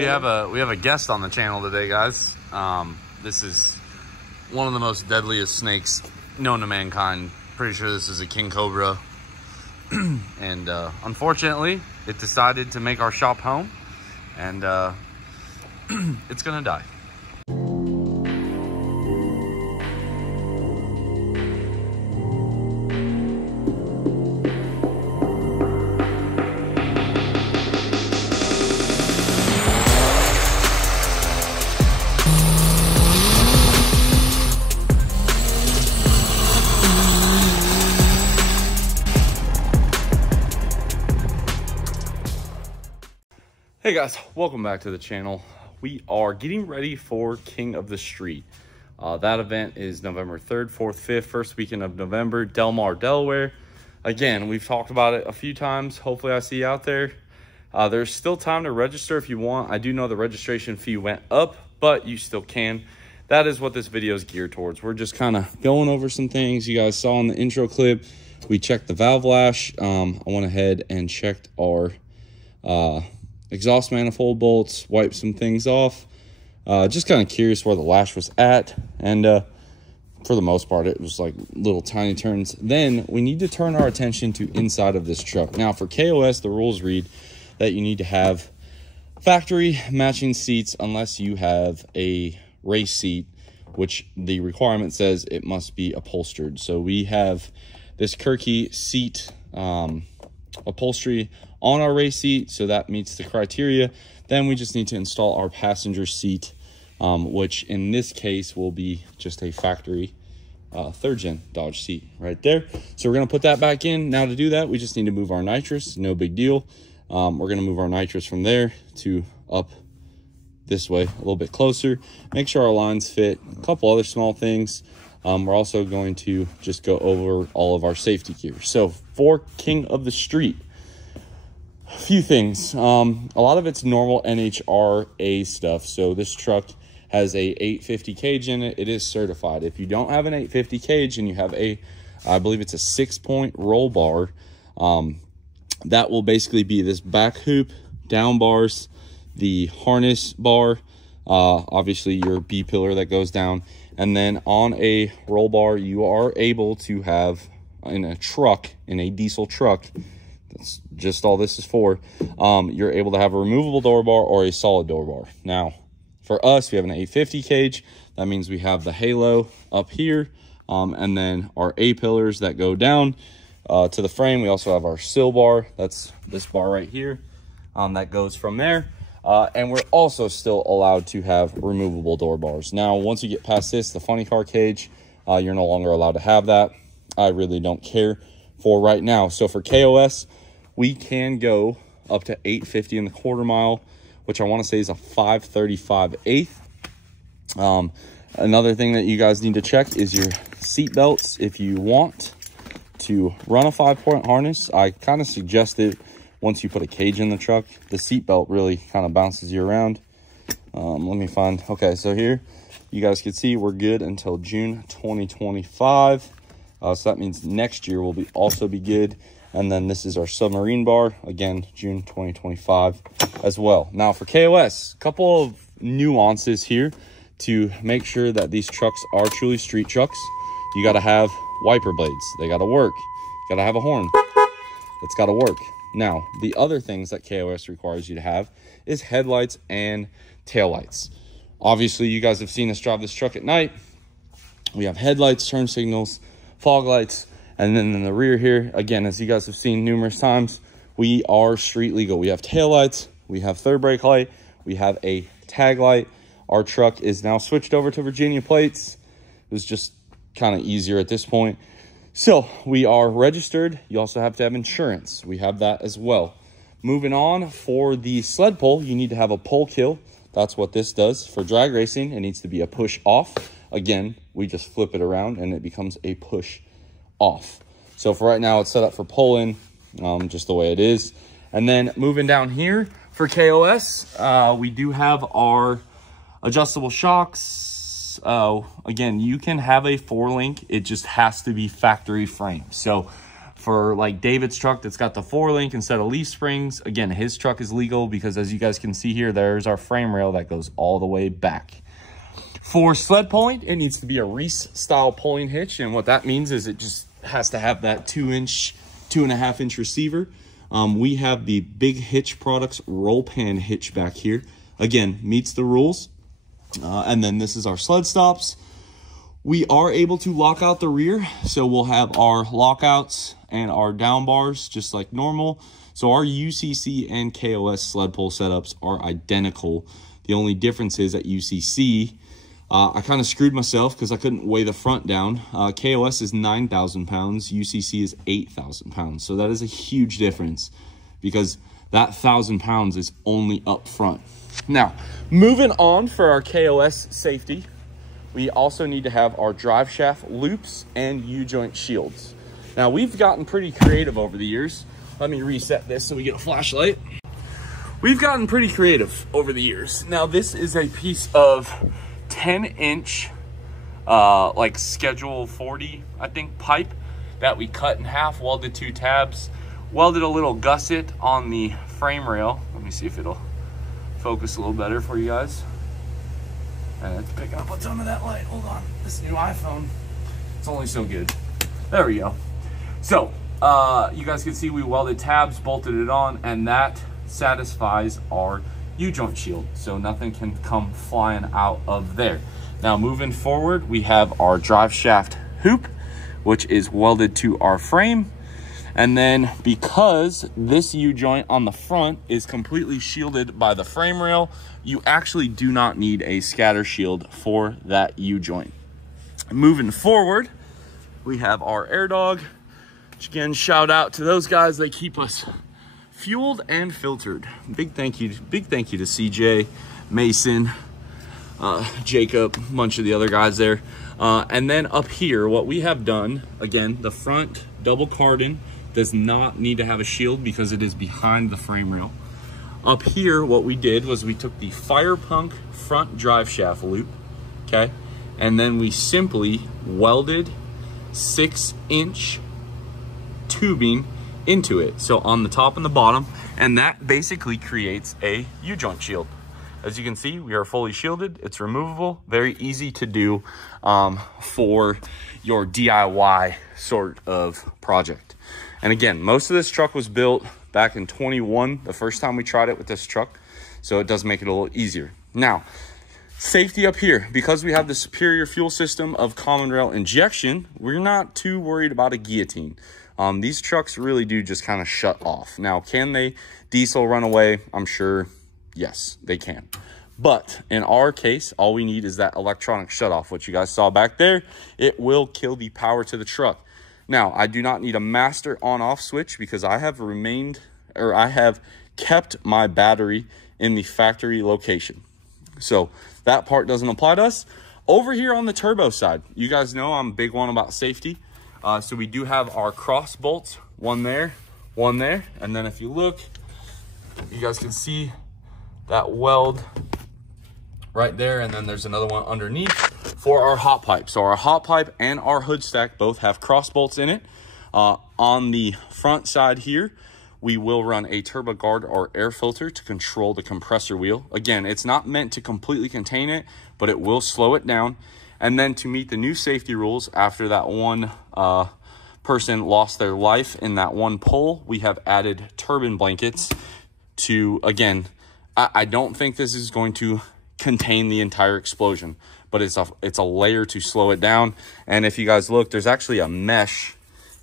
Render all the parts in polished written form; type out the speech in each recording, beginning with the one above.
We have a guest on the channel today, guys. This is one of the most deadliest snakes known to mankind. Pretty sure this is a king cobra. And unfortunately, it decided to make our shop home, and it's gonna die. Hey guys, welcome back to the channel. We are getting ready for King of the Street. That event is November 3rd, 4th, 5th, first weekend of November, Del Mar, Delaware. Again, we've talked about it a few times. Hopefully I see you out there. There's still time to register if you want. I do know the registration fee went up, but you still can. That is what this video is geared towards. We're just kind of going over some things you guys saw in the intro clip. We checked the valve lash. I went ahead and checked our exhaust manifold bolts, wiped some things off. Just kind of curious where the lash was at, and for the most part it was like little tiny turns. Then we need to turn our attention to inside of this truck. Now for KOS, the rules read that you need to have factory matching seats unless you have a race seat, which the requirement says it must be upholstered. So we have this Kirky seat upholstery on our race seat, so that meets the criteria. Then we just need to install our passenger seat, which in this case will be just a factory 3rd gen Dodge seat right there. So we're going to put that back in. Now to do that, we just need to move our nitrous. No big deal. We're going to move our nitrous from there to up this way a little bit closer, make sure our lines fit, a couple other small things. We're also going to just go over all of our safety gear. So for King of the Street, a few things. A lot of it's normal NHRA stuff. So this truck has a 850 cage in it. It is certified. If you don't have an 850 cage and you have I believe it's a 6-point roll bar, that will basically be this back hoop, down bars, the harness bar, obviously your B pillar that goes down, and then on a roll bar you are able to have in a diesel truck. That's just all this is for. You're able to have a removable door bar or a solid door bar. Now, for us, we have an 850 cage. That means we have the halo up here, and then our A-pillars that go down to the frame. We also have our sill bar. That's this bar right here that goes from there. And we're also still allowed to have removable door bars. Now, once you get past this, the funny car cage, you're no longer allowed to have that. I really don't care for right now. So for KOS, we can go up to 850 in the quarter mile, which I want to say is a 535/8. Another thing that you guys need to check is your seat belts. If you want to run a 5-point harness, I kind of suggest it once you put a cage in the truck. The seat belt really kind of bounces you around. Let me find, okay, so here you guys can see we're good until June 2025. So that means next year will also be good. And then this is our submarine bar, again, June 2025 as well. Now for KOS, a couple of nuances here to make sure that these trucks are truly street trucks. You got to have wiper blades. They got to work. You got to have a horn. It's got to work. Now, the other things that KOS requires you to have is headlights and taillights. Obviously, you guys have seen us drive this truck at night. We have headlights, turn signals, fog lights, and then in the rear here, again, as you guys have seen numerous times, we are street legal. We have taillights, we have third brake light, we have a tag light. Our truck is now switched over to Virginia plates. It was just kind of easier at this point. So we are registered. You also have to have insurance. We have that as well. Moving on, for the sled pull, you need to have a pull kill. That's what this does. For drag racing, it needs to be a push off. Again, we just flip it around and it becomes a push off. So for right now, it's set up for pull in, just the way it is. And then moving down here for KOS, we do have our adjustable shocks. Again, you can have a 4-link. It just has to be factory frame. So For like David's truck that's got the 4-link instead of leaf springs, again, his truck is legal because as you guys can see here, there's our frame rail that goes all the way back. For sled pulling, it needs to be a Reese style pulling hitch. And what that means is it just has to have that 2.5 inch receiver. We have the Big Hitch Products roll pan hitch back here. Again, meets the rules. And then this is our sled stops. We are able to lock out the rear. So we'll have our lockouts and our down bars just like normal. So our UCC and KOS sled pull setups are identical. The only difference is at UCC, I kind of screwed myself because I couldn't weigh the front down. KOS is 9,000 pounds, UCC is 8,000 pounds. So that is a huge difference because that 1,000 pounds is only up front. Now, moving on for our KOS safety, we also need to have our drive shaft loops and U-joint shields. Now, we've gotten pretty creative over the years. Let me reset this so we get a flashlight. We've gotten pretty creative over the years. Now, this is a piece of 10-inch, like Schedule 40, I think, pipe that we cut in half, welded 2 tabs, welded a little gusset on the frame rail. Let me see if it'll focus a little better for you guys. And it's picking up a ton of that light. Hold on, this new iPhone, it's only so good. There we go. So you guys can see we welded tabs, bolted it on, and that satisfies our U-joint shield, so nothing can come flying out of there. Now moving forward, we have our drive shaft hoop, which is welded to our frame. And then because this U-joint on the front is completely shielded by the frame rail, you actually do not need a scatter shield for that U-joint. Moving forward, we have our air dog, which again, shout out to those guys. They keep us fueled and filtered. Big thank you to CJ, Mason, Jacob, a bunch of the other guys there. And then up here, what we have done, again, the front double cardan does not need to have a shield because it is behind the frame rail. Up here, what we did was we took the Fire Punk front drive shaft loop, okay? And then we simply welded 6-inch tubing into it. So on the top and the bottom, and that basically creates a U-joint shield. As you can see, we are fully shielded. It's removable, very easy to do for your DIY sort of project. And again, most of this truck was built back in 21, the first time we tried it with this truck. So it does make it a little easier. Now, safety up here, because we have the superior fuel system of common rail injection, we're not too worried about a guillotine. These trucks really do just kind of shut off. Now, can they diesel run away? I'm sure, yes, they can. But in our case, all we need is that electronic shutoff, which you guys saw back there. It will kill the power to the truck. Now, I do not need a master on-off switch because I have kept my battery in the factory location. So that part doesn't apply to us. Over here on the turbo side, you guys know I'm a big one about safety. So we do have our cross bolts, one there, and then if you look, you guys can see that weld right there, and then there's another one underneath for our hot pipe. So our hot pipe and our hood stack both have cross bolts in it. On the front side here, we will run a turbo guard or air filter to control the compressor wheel. Again, it's not meant to completely contain it, but it will slow it down. And then to meet the new safety rules, after that one person lost their life in that one pull, we have added turbine blankets to, again, I don't think this is going to contain the entire explosion, but it's a layer to slow it down. And if you guys look, there's actually a mesh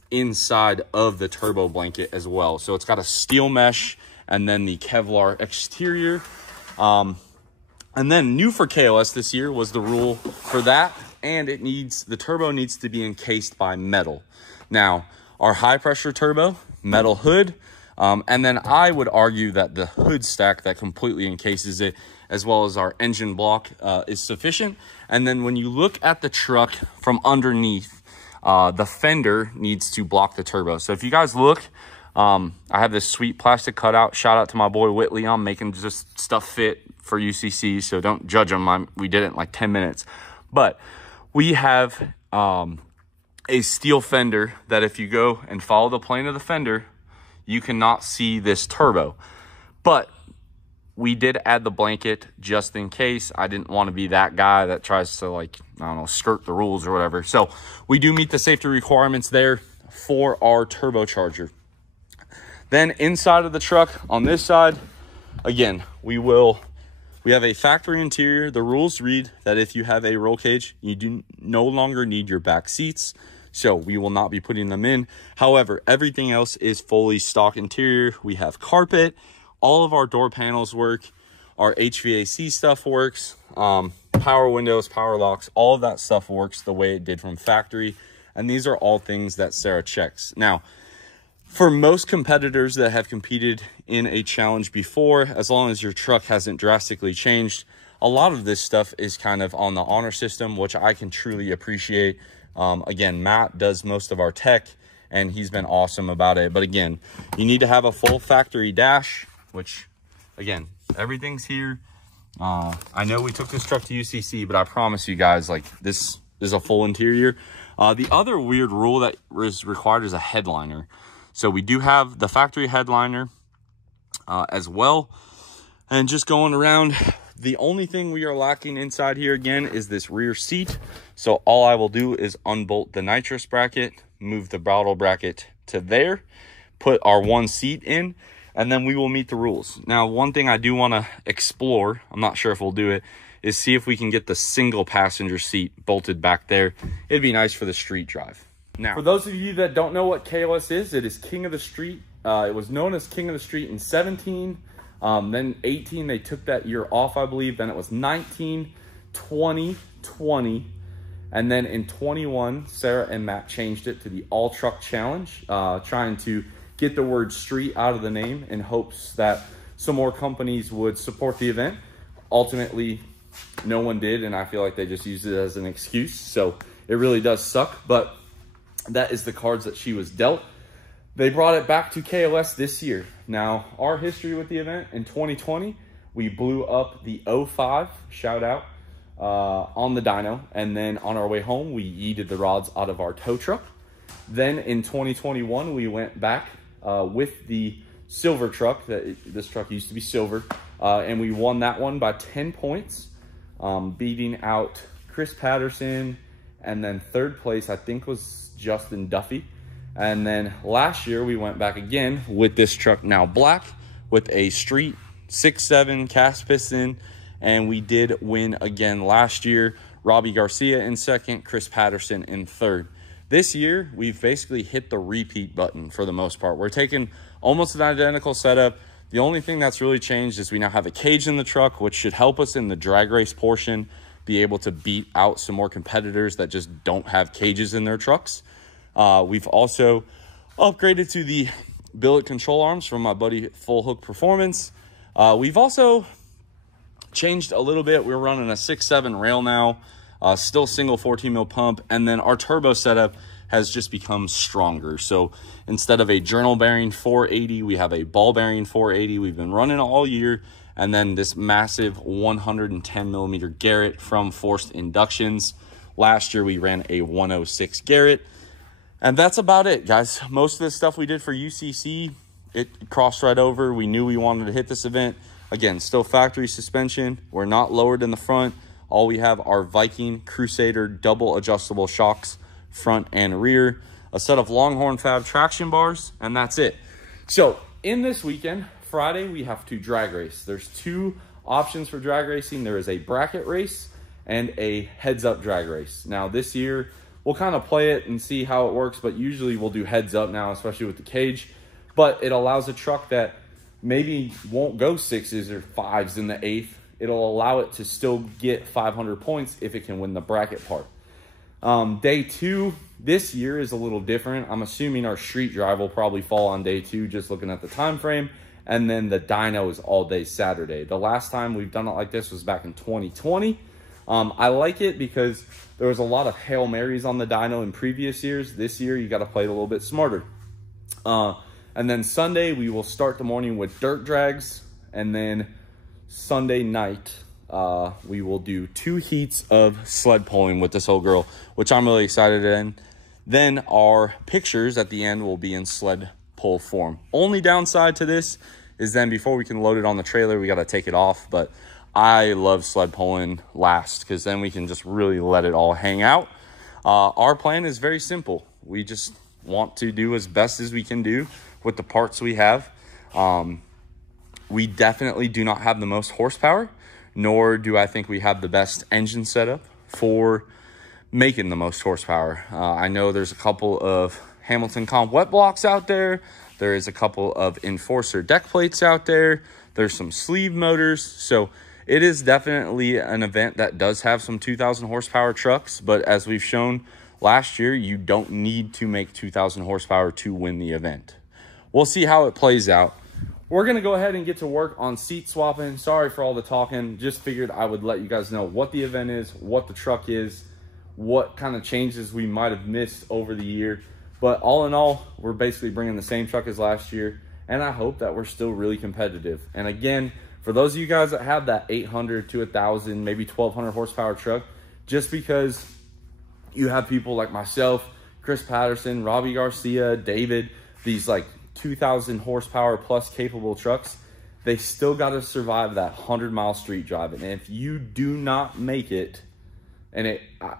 inside of the turbo blanket as well. So it's got a steel mesh and then the Kevlar exterior. And then new for KOS this year was the rule for that, and the turbo needs to be encased by metal. Now, our high pressure turbo, metal hood, and then I would argue that the hood stack that completely encases it, as well as our engine block, is sufficient. And then when you look at the truck from underneath, the fender needs to block the turbo. So if you guys look, I have this sweet plastic cutout. Shout out to my boy Whitley. I'm making just stuff fit for UCC, so don't judge him. We did it in like 10 minutes. But we have a steel fender that if you go and follow the plane of the fender, you cannot see this turbo. But we did add the blanket just in case. I didn't want to be that guy that tries to, like, I don't know, skirt the rules or whatever. So we do meet the safety requirements there for our turbocharger. Then inside of the truck on this side, again, we have a factory interior. The rules read that if you have a roll cage, you do no longer need your back seats. So we will not be putting them in. However, everything else is fully stock interior. We have carpet. All of our door panels work. Our HVAC stuff works. Power windows, power locks, all of that stuff works the way it did from factory. And these are all things that Sarah checks. Now, for most competitors that have competed in a challenge before, as long as your truck hasn't drastically changed, a lot of this stuff is kind of on the honor system, which I can truly appreciate. Again, Matt does most of our tech, and he's been awesome about it. But again, you need to have a full factory dash, which, again, everything's here. I know we took this truck to UCC, but I promise you guys, like, this is a full interior. The other weird rule that is required is a headliner. So we do have the factory headliner as well. And just going around, the only thing we are lacking inside here again is this rear seat. So all I will do is unbolt the nitrous bracket, move the throttle bracket to there, put our one seat in, and then we will meet the rules. Now, one thing I do want to explore, I'm not sure if we'll do it, is see if we can get the single passenger seat bolted back there. It'd be nice for the street drive. Now, for those of you that don't know what KOS is, it is King of the Street. It was known as King of the Street in 17. Then 18, they took that year off, I believe. Then it was 19, 20, 20. And then in 21, Sarah and Matt changed it to the All Truck Challenge, trying to get the word street out of the name in hopes that some more companies would support the event. Ultimately, no one did, and I feel like they just used it as an excuse. So it really does suck, but that is the cards that she was dealt. They brought it back to KOS this year. Now, our history with the event in 2020, we blew up the 05, shout out, on the dyno. And then on our way home, we yeeted the rods out of our tow truck. Then in 2021, we went back with the silver truck. This truck used to be silver. And we won that one by 10 points, beating out Chris Patterson. And then third place, I think, was Justin Duffy. And then last year we went back again with this truck, now black, with a street 6.7 cast piston, and we did win again last year. Robbie Garcia in second, Chris Patterson in third. This year we've basically hit the repeat button for the most part. We're taking almost an identical setup. The only thing that's really changed is we now have a cage in the truck, which should help us in the drag race portion be able to beat out some more competitors that just don't have cages in their trucks. We've also upgraded to the billet control arms from my buddy Full Hook Performance. We've also changed a little bit. We're running a 6.7 rail now, still single 14 mil pump. And then our turbo setup has just become stronger. So instead of a journal bearing 480, we have a ball bearing 480. We've been running all year. And then this massive 110 millimeter Garrett from Forced Inductions. Last year we ran a 106 Garrett. And that's about it, guys. Most of the stuff we did for UCC, it crossed right over. We knew we wanted to hit this event. Again, still factory suspension. We're not lowered in the front. All we have are Viking Crusader double adjustable shocks, front and rear, a set of Longhorn Fab traction bars, and that's it. So in this weekend, Friday, we have to drag race. There's two options for drag racing. There is a bracket race and a heads-up drag race. Now, this year, we'll kind of play it and see how it works, but usually we'll do heads-up now, especially with the cage. But it allows a truck that maybe won't go 6s or 5s in the 8th. It'll allow it to still get 500 points if it can win the bracket part. Day 2 this year is a little different. I'm assuming our street drive will probably fall on day 2, just looking at the time frame. And then the dyno is all day Saturday. The last time we've done it like this was back in 2020. I like it because there was a lot of Hail Marys on the dyno in previous years. This year, you got to play it a little bit smarter. And then Sunday, we will start the morning with dirt drags. And then Sunday night, we will do 2 heats of sled pulling with this whole girl, which I'm really excited in. Then our pictures at the end will be in sled pull form. Only downside to this is then before we can load it on the trailer, we got to take it off. But I love sled pulling last because then we can just really let it all hang out. Our plan is very simple. We just want to do as best as we can do with the parts we have. We definitely do not have the most horsepower, nor do I think we have the best engine setup for making the most horsepower. I know there's a couple of Hamilton comp wet blocks out there. There is a couple of Enforcer deck plates out there. There's some sleeve motors. So it is definitely an event that does have some 2,000 horsepower trucks. But as we've shown last year, you don't need to make 2,000 horsepower to win the event. We'll see how it plays out. We're going to go ahead and get to work on seat swapping. Sorry for all the talking. Just figured I would let you guys know what the event is, what the truck is, what kind of changes we might have missed over the year. But all in all, we're basically bringing the same truck as last year, and I hope that we're still really competitive. And again, for those of you guys that have that 800 to 1,000, maybe 1,200 horsepower truck, just because you have people like myself, Chris Patterson, Robbie Garcia, David, these like 2,000 horsepower plus capable trucks, they still got to survive that 100-mile street driving. And if you do not make it, and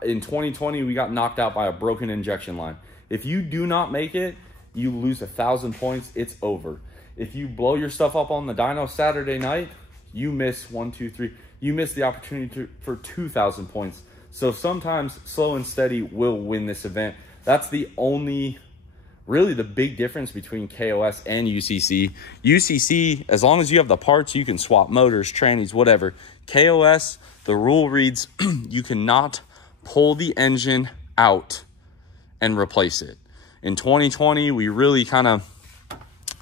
in 2020, we got knocked out by a broken injection line. If you do not make it, you lose 1,000 points, it's over. If you blow your stuff up on the dyno Saturday night, you miss 1, 2, 3. You miss the opportunity for 2,000 points. So sometimes slow and steady will win this event. That's the only, really the big difference between KOS and UCC. UCC, as long as you have the parts, you can swap motors, trannies, whatever. KOS, the rule reads, you cannot pull the engine out and replace it. In 2020, we really kind of,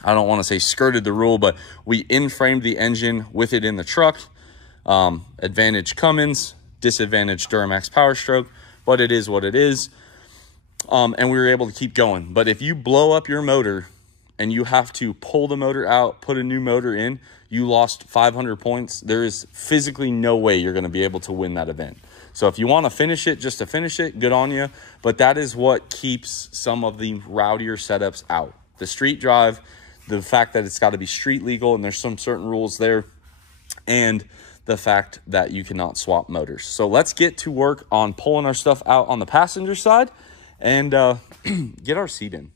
I don't want to say skirted the rule, but we in-framed the engine with it in the truck. Advantage Cummins, disadvantage Duramax Power Stroke, but it is what it is. And we were able to keep going. But if you blow up your motor and you have to pull the motor out, put a new motor in, you lost 500 points. There is physically no way you're going to be able to win that event. So if you want to finish it just to finish it, good on you. But that is what keeps some of the rowdier setups out. The street drive, the fact that it's got to be street legal and there's some certain rules there, and the fact that you cannot swap motors. So let's get to work on pulling our stuff out on the passenger side and get our seat in.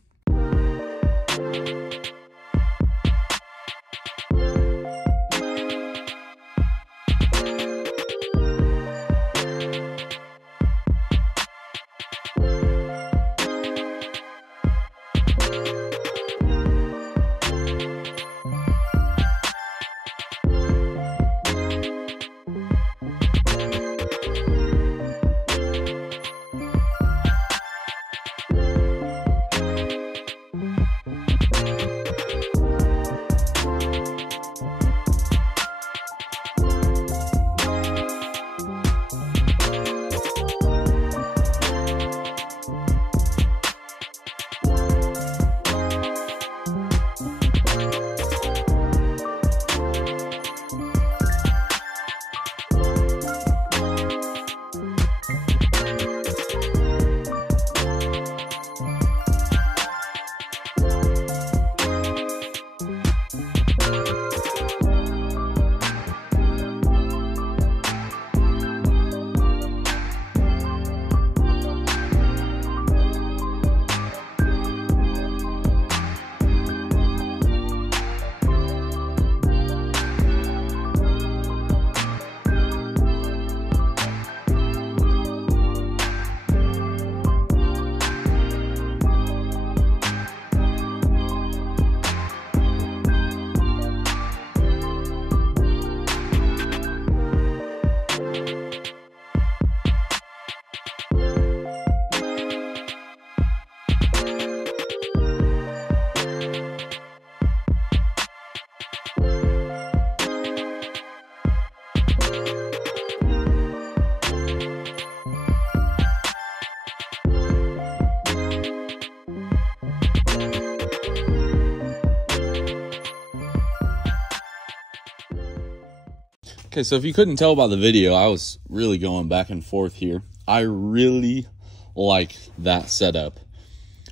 Okay, so if you couldn't tell by the video, I was really going back and forth here. I really like that setup.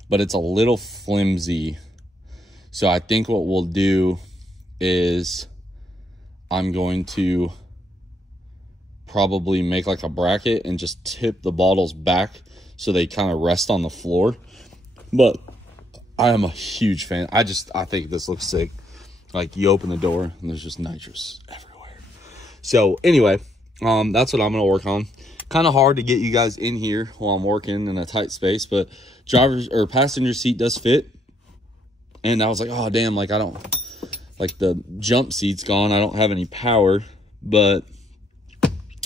but it's a little flimsy. So I think what we'll do is I'm going to probably make like a bracket and just tip the bottles back so they kind of rest on the floor. But I am a huge fan. I think this looks sick. Like, you open the door and there's just nitrous everywhere. So anyway, that's what I'm gonna work on. Kind of hard to get you guys in here while I'm working in a tight space, but driver's or passenger seat does fit. And I was like, oh damn, like I don't, like the jump seat's gone. I don't have any power. But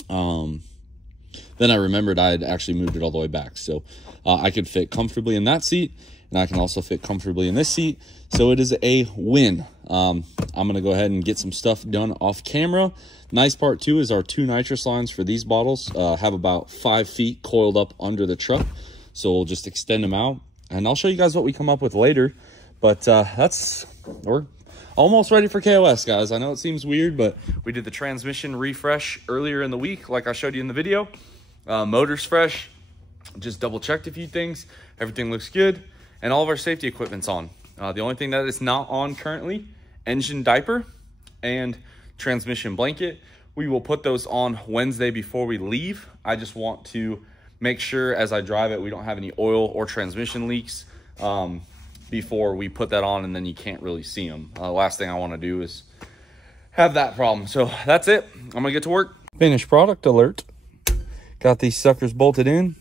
then I remembered I had actually moved it all the way back. So I could fit comfortably in that seat, and I can also fit comfortably in this seat. So it is a win. I'm going to go ahead and get some stuff done off camera. Nice part too is our 2 nitrous lines for these bottles have about 5 feet coiled up under the truck. So we'll just extend them out, and I'll show you guys what we come up with later. But we're almost ready for KOS, guys. I know it seems weird, but we did the transmission refresh earlier in the week, like I showed you in the video. Motor's fresh. Just double checked a few things. Everything looks good, and all of our safety equipment's on. The only thing that is not on currently, engine diaper and transmission blanket. We will put those on Wednesday before we leave. I just want to make sure as I drive it we don't have any oil or transmission leaks before we put that on, and then you can't really see them. Last thing I want to do is have that problem. So that's it. I'm gonna get to work. Finished product alert. Got these suckers bolted in.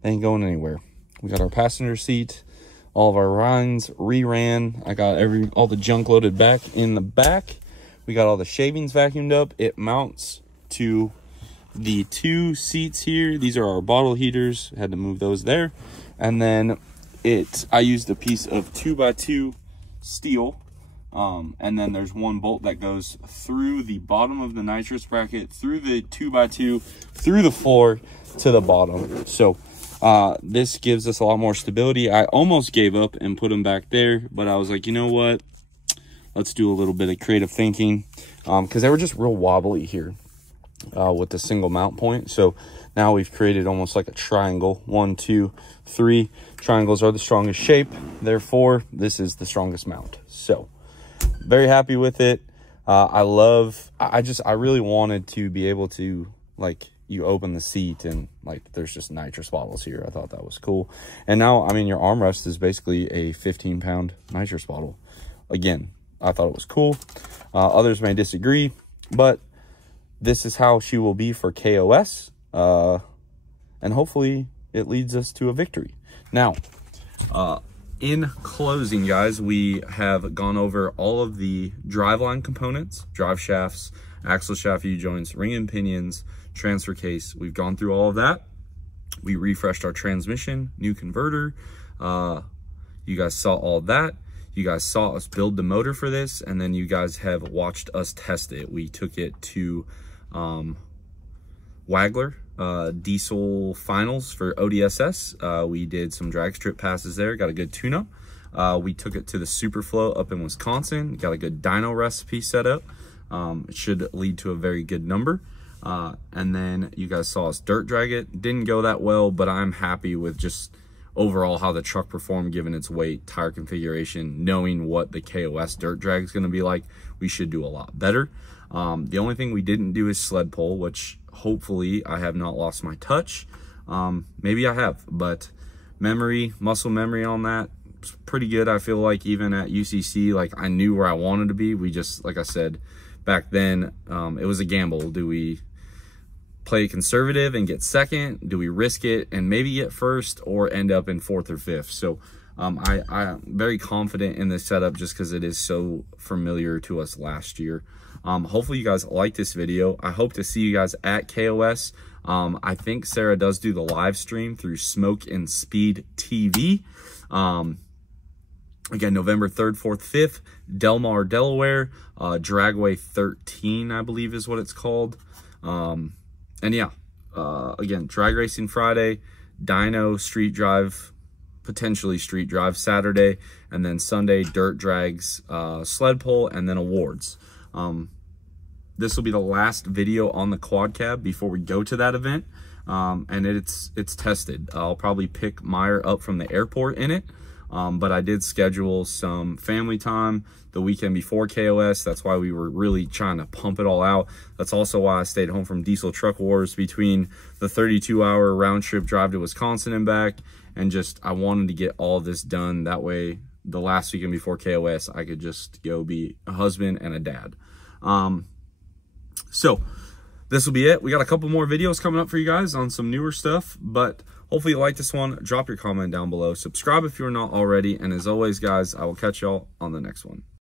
They ain't going anywhere. We got our passenger seat, all of our lines re-ran. I got all the junk loaded back in the back. We got all the shavings vacuumed up. It mounts to the 2 seats here. These are our bottle heaters. Had to move those there. And then I used a piece of 2x2 steel. And then there's one bolt that goes through the bottom of the nitrous bracket, through the 2x2, through the floor to the bottom. So this gives us a lot more stability. I almost gave up and put them back there, but I was like, you know what? Let's do a little bit of creative thinking, because they were just real wobbly here with the single mount point. So now we've created almost like a triangle. 1, 2, 3. Triangles are the strongest shape. Therefore, this is the strongest mount. So very happy with it. I really wanted to be able to, like, you open the seat and like there's just nitrous bottles here. I thought that was cool. And now, I mean, your armrest is basically a 15-pound nitrous bottle. Again, I thought it was cool. Others may disagree, but this is how she will be for KOS. And hopefully it leads us to a victory. Now, in closing, guys, we have gone over all of the driveline components: drive shafts, axle shaft U-joints, ring and pinions, transfer case. We've gone through all of that. We refreshed our transmission, new converter. You guys saw all that. You guys saw us build the motor for this, and then you guys have watched us test it. We took it to Wagler diesel finals for ODSS. We did some drag strip passes there, got a good tune-up. We took it to the Superflow up in Wisconsin, got a good dyno recipe set up. It should lead to a very good number. And then you guys saw us dirt drag it. Didn't go that well, but I'm happy with just overall how the truck performed given its weight, tire configuration. Knowing what the KOS dirt drag is going to be like, we should do a lot better. The only thing we didn't do is sled pull, which hopefully I have not lost my touch. Maybe I have, but muscle memory on that, it's pretty good. I feel like even at UCC, like I knew where I wanted to be. We just, like I said, back then, it was a gamble. Do we play conservative and get second? Do we risk it and maybe get first or end up in 4th or 5th? So I'm very confident in this setup just because it is so familiar to us last year. Hopefully you guys like this video. I hope to see you guys at KOS. I think Sarah does do the live stream through Smoke and Speed TV. Again, November 3rd, 4th, 5th, Delmar, Delaware, Dragway 13, I believe is what it's called. And yeah, again, drag racing Friday, dyno, street drive, potentially street drive Saturday, and then Sunday, dirt drags, sled pull, and then awards. This will be the last video on the quad cab before we go to that event. and it's tested. I'll probably pick Meyer up from the airport in it, but I did schedule some family time the weekend before KOS. That's why we were really trying to pump it all out. That's also why I stayed home from Diesel Truck Wars between the 32-hour round trip drive to Wisconsin and back, and just I wanted to get all this done. That way the last weekend before KOS I could just go be a husband and a dad. So this will be it. We got a couple more videos coming up for you guys on some newer stuff, but hopefully you like this one. Drop your comment down below. Subscribe if you're not already. And as always, guys, I will catch y'all on the next one.